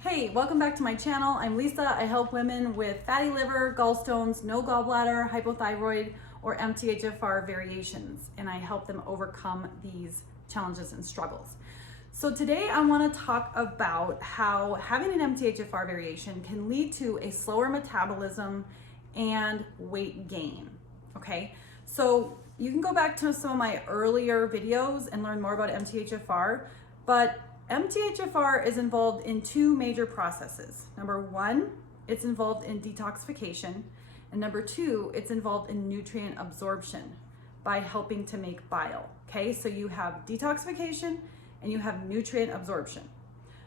Hey, welcome back to my channel. I'm Lisa. I help women with fatty liver, gallstones, no gallbladder, hypothyroid, or MTHFR variations, and I help them overcome these challenges and struggles. So today I want to talk about how having an MTHFR variation can lead to a slower metabolism and weight gain. Okay, so you can go back to some of my earlier videos and learn more about MTHFR, but MTHFR is involved in two major processes. Number one, it's involved in detoxification, and number two, it's involved in nutrient absorption by helping to make bile. Okay, so you have detoxification and you have nutrient absorption.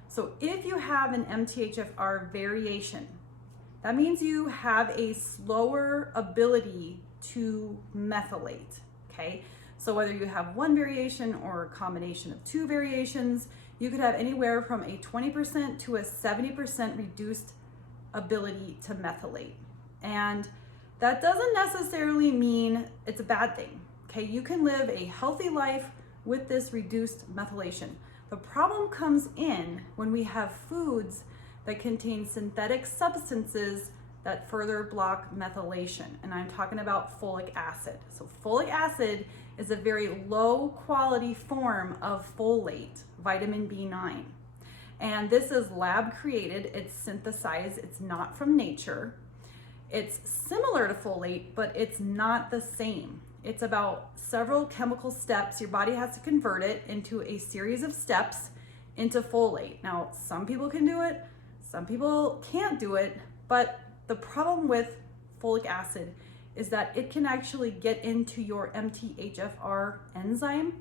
So if you have an MTHFR variation, that means you have a slower ability to methylate. Okay, so whether you have one variation or a combination of two variations, you could have anywhere from a 20% to a 70% reduced ability to methylate. And that doesn't necessarily mean it's a bad thing. Okay, you can live a healthy life with this reduced methylation. The problem comes in when we have foods that contain synthetic substances that further block methylation. And I'm talking about folic acid. So folic acid is a very low quality form of folate, vitamin B9. And this is lab created, it's synthesized, it's not from nature. It's similar to folate, but it's not the same. It's about several chemical steps. Your body has to convert it into a series of steps into folate. Now, some people can do it, some people can't do it, but the problem with folic acid is that it can actually get into your MTHFR enzyme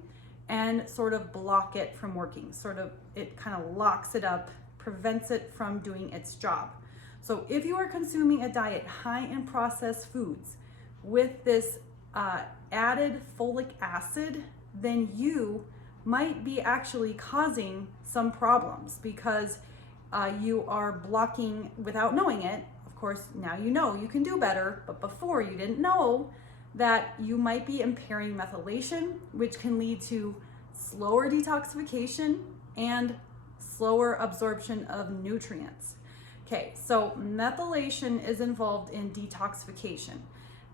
and sort of block it from working. It kind of locks it up, prevents it from doing its job. So if you are consuming a diet high in processed foods with this added folic acid, then you might be actually causing some problems because you are blocking without knowing it. Of course, now you know you can do better, but before you didn't know that you might be impairing methylation, which can lead to slower detoxification and slower absorption of nutrients. Okay, so methylation is involved in detoxification.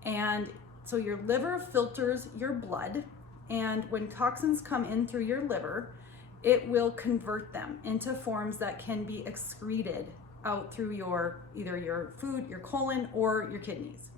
And so your liver filters your blood, and when toxins come in through your liver, it will convert them into forms that can be excreted out through either your food, your colon, or your kidneys.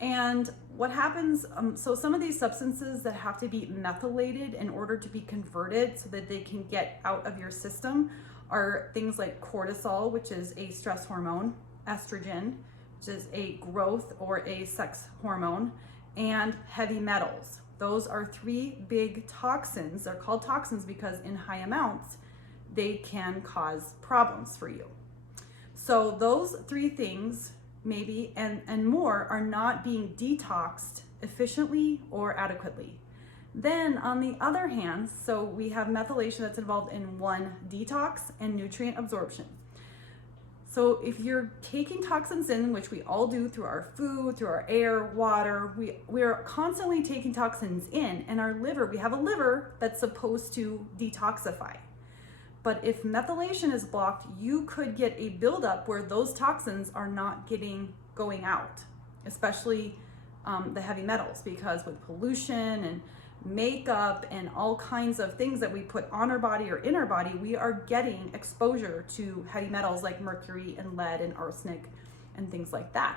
And what happens, so some of these substances that have to be methylated in order to be converted so that they can get out of your system are things like cortisol, which is a stress hormone, estrogen, which is a growth or a sex hormone, and heavy metals. Those are three big toxins. They're called toxins because in high amounts, they can cause problems for you. So those three things, maybe, and more, are not being detoxed efficiently or adequately. Then on the other hand, so we have methylation that's involved in one, detox and nutrient absorption. So if you're taking toxins in, which we all do through our food, through our air, water, we're constantly taking toxins in, and our liver, we have a liver that's supposed to detoxify. But if methylation is blocked, you could get a buildup where those toxins are not going out, especially the heavy metals, because with pollution and makeup and all kinds of things that we put on our body or in our body, we are getting exposure to heavy metals like mercury and lead and arsenic and things like that.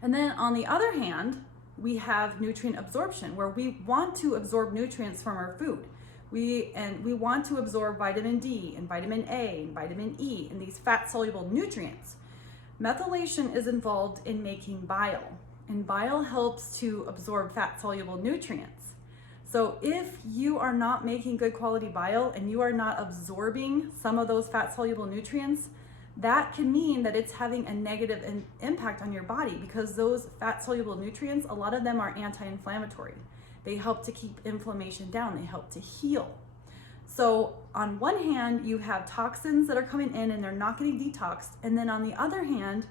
And then on the other hand, we have nutrient absorption, where we want to absorb nutrients from our food. We want to absorb vitamin D and vitamin A and vitamin E and these fat-soluble nutrients. Methylation is involved in making bile, and bile helps to absorb fat-soluble nutrients. So if you are not making good quality bile and you are not absorbing some of those fat-soluble nutrients, that can mean that it's having a negative impact on your body, because those fat-soluble nutrients, a lot of them are anti-inflammatory. They help to keep inflammation down. They help to heal. So on one hand, you have toxins that are coming in and they're not getting detoxed. And then on the other hand,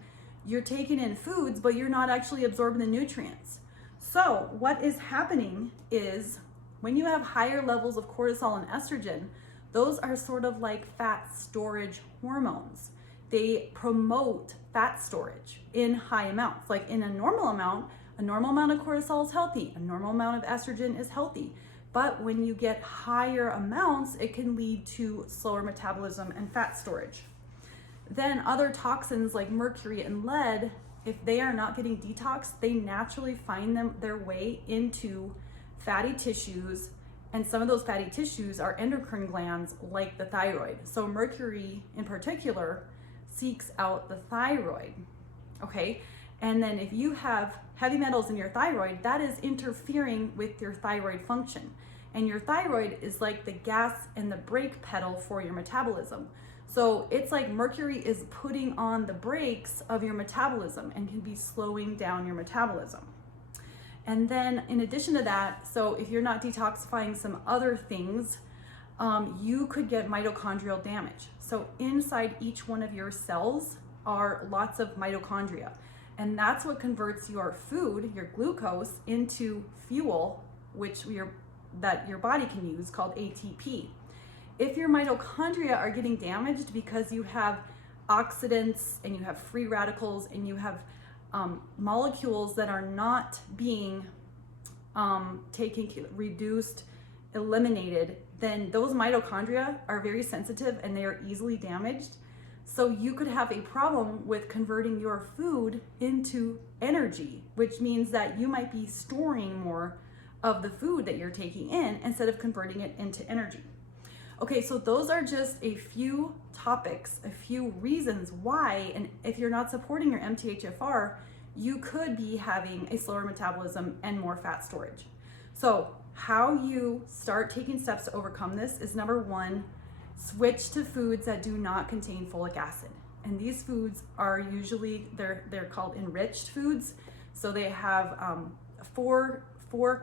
you're taking in foods, but you're not actually absorbing the nutrients. So what is happening is when you have higher levels of cortisol and estrogen, Those are sort of like fat storage hormones. They promote fat storage in high amounts. Like in a normal amount of cortisol is healthy, a normal amount of estrogen is healthy. But when you get higher amounts, it can lead to slower metabolism and fat storage. Then other toxins like mercury and lead, if they are not getting detoxed, they naturally find their way into fatty tissues, and some of those fatty tissues are endocrine glands like the thyroid. So mercury in particular seeks out the thyroid, okay? And then if you have heavy metals in your thyroid, that is interfering with your thyroid function. And your thyroid is like the gas and the brake pedal for your metabolism. So it's like mercury is putting on the brakes of your metabolism and can be slowing down your metabolism. And then in addition to that, so if you're not detoxifying some other things, you could get mitochondrial damage. So inside each one of your cells are lots of mitochondria. And that's what converts your food, your glucose, into fuel, that your body can use, called ATP. If your mitochondria are getting damaged because you have oxidants and you have free radicals and you have molecules that are not being reduced, eliminated, then those mitochondria are very sensitive and they are easily damaged. So you could have a problem with converting your food into energy, which means that you might be storing more of the food that you're taking in instead of converting it into energy. Okay, so those are just a few topics, a few reasons why, and if you're not supporting your MTHFR, you could be having a slower metabolism and more fat storage. So how you start taking steps to overcome this is, number one, switch to foods that do not contain folic acid. And these foods are usually, they're called enriched foods. So they have four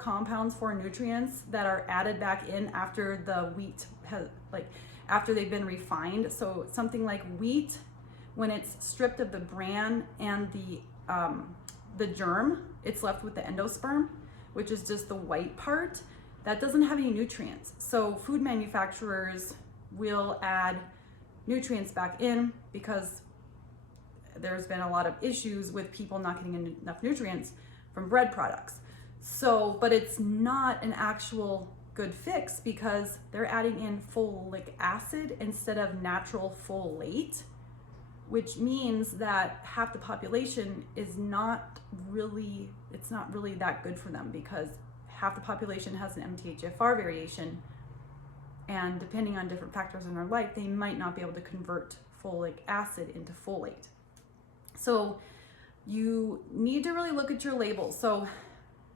compounds, 4 nutrients that are added back in after the wheat has, after they've been refined. So something like wheat, when it's stripped of the bran and the germ, it's left with the endosperm, which is just the white part. That doesn't have any nutrients. So food manufacturers will add nutrients back in because there's been a lot of issues with people not getting enough nutrients from bread products. So, but it's not an actual good fix because they're adding in folic acid instead of natural folate, which means that half the population is not really that good for them, because half the population has an MTHFR variation, and depending on different factors in their life, they might not be able to convert folic acid into folate. So you need to really look at your labels. So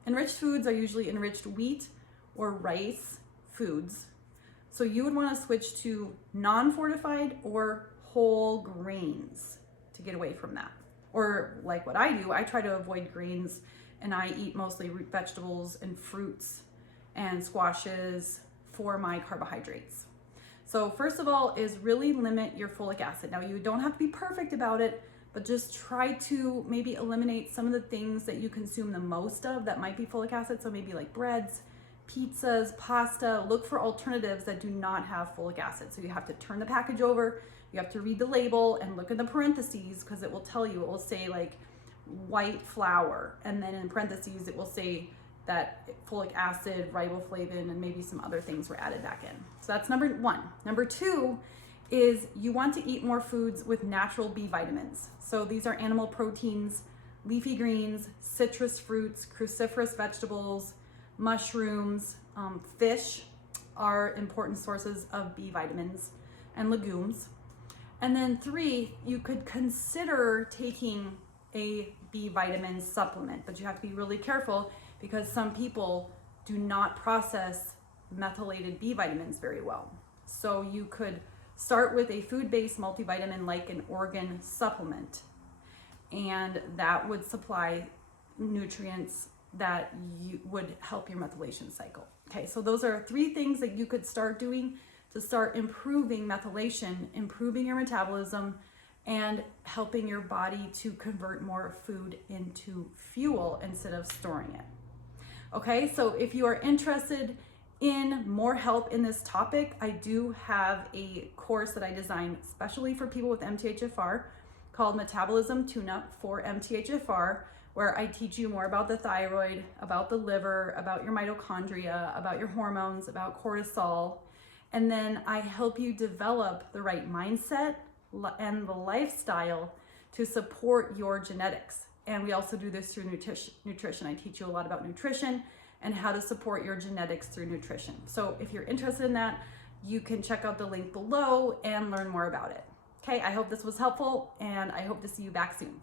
enriched foods are usually enriched wheat or rice foods. So you would want to switch to non-fortified or whole grains to get away from that. Or like what I do, I try to avoid grains and I eat mostly root vegetables and fruits and squashes for my carbohydrates. So first of all is really limit your folic acid. Now you don't have to be perfect about it, but just try to maybe eliminate some of the things that you consume the most of that might be folic acid. So maybe like breads, pizzas, pasta. Look for alternatives that do not have folic acid. So you have to turn the package over, you have to read the label and look in the parentheses, because it will tell you, it will say like white flour, and then in parentheses it will say that folic acid, riboflavin, and maybe some other things were added back in. So that's number one. Number two is you want to eat more foods with natural B vitamins. So these are animal proteins, leafy greens, citrus fruits, cruciferous vegetables, mushrooms, fish are important sources of B vitamins, and legumes. And then three, you could consider taking a B vitamin supplement, but you have to be really careful because some people do not process methylated B vitamins very well. So you could start with a food-based multivitamin like an organ supplement, and that would supply nutrients that would help your methylation cycle. Okay, so those are three things that you could start doing to start improving methylation, improving your metabolism, and helping your body to convert more food into fuel instead of storing it. Okay, so if you are interested in more help in this topic, I do have a course that I designed especially for people with MTHFR called Metabolism Tune-Up for MTHFR, where I teach you more about the thyroid, about the liver, about your mitochondria, about your hormones, about cortisol. And then I help you develop the right mindset and the lifestyle to support your genetics. And we also do this through nutrition. I teach you a lot about nutrition and how to support your genetics through nutrition. So if you're interested in that, you can check out the link below and learn more about it. Okay, I hope this was helpful, and I hope to see you back soon.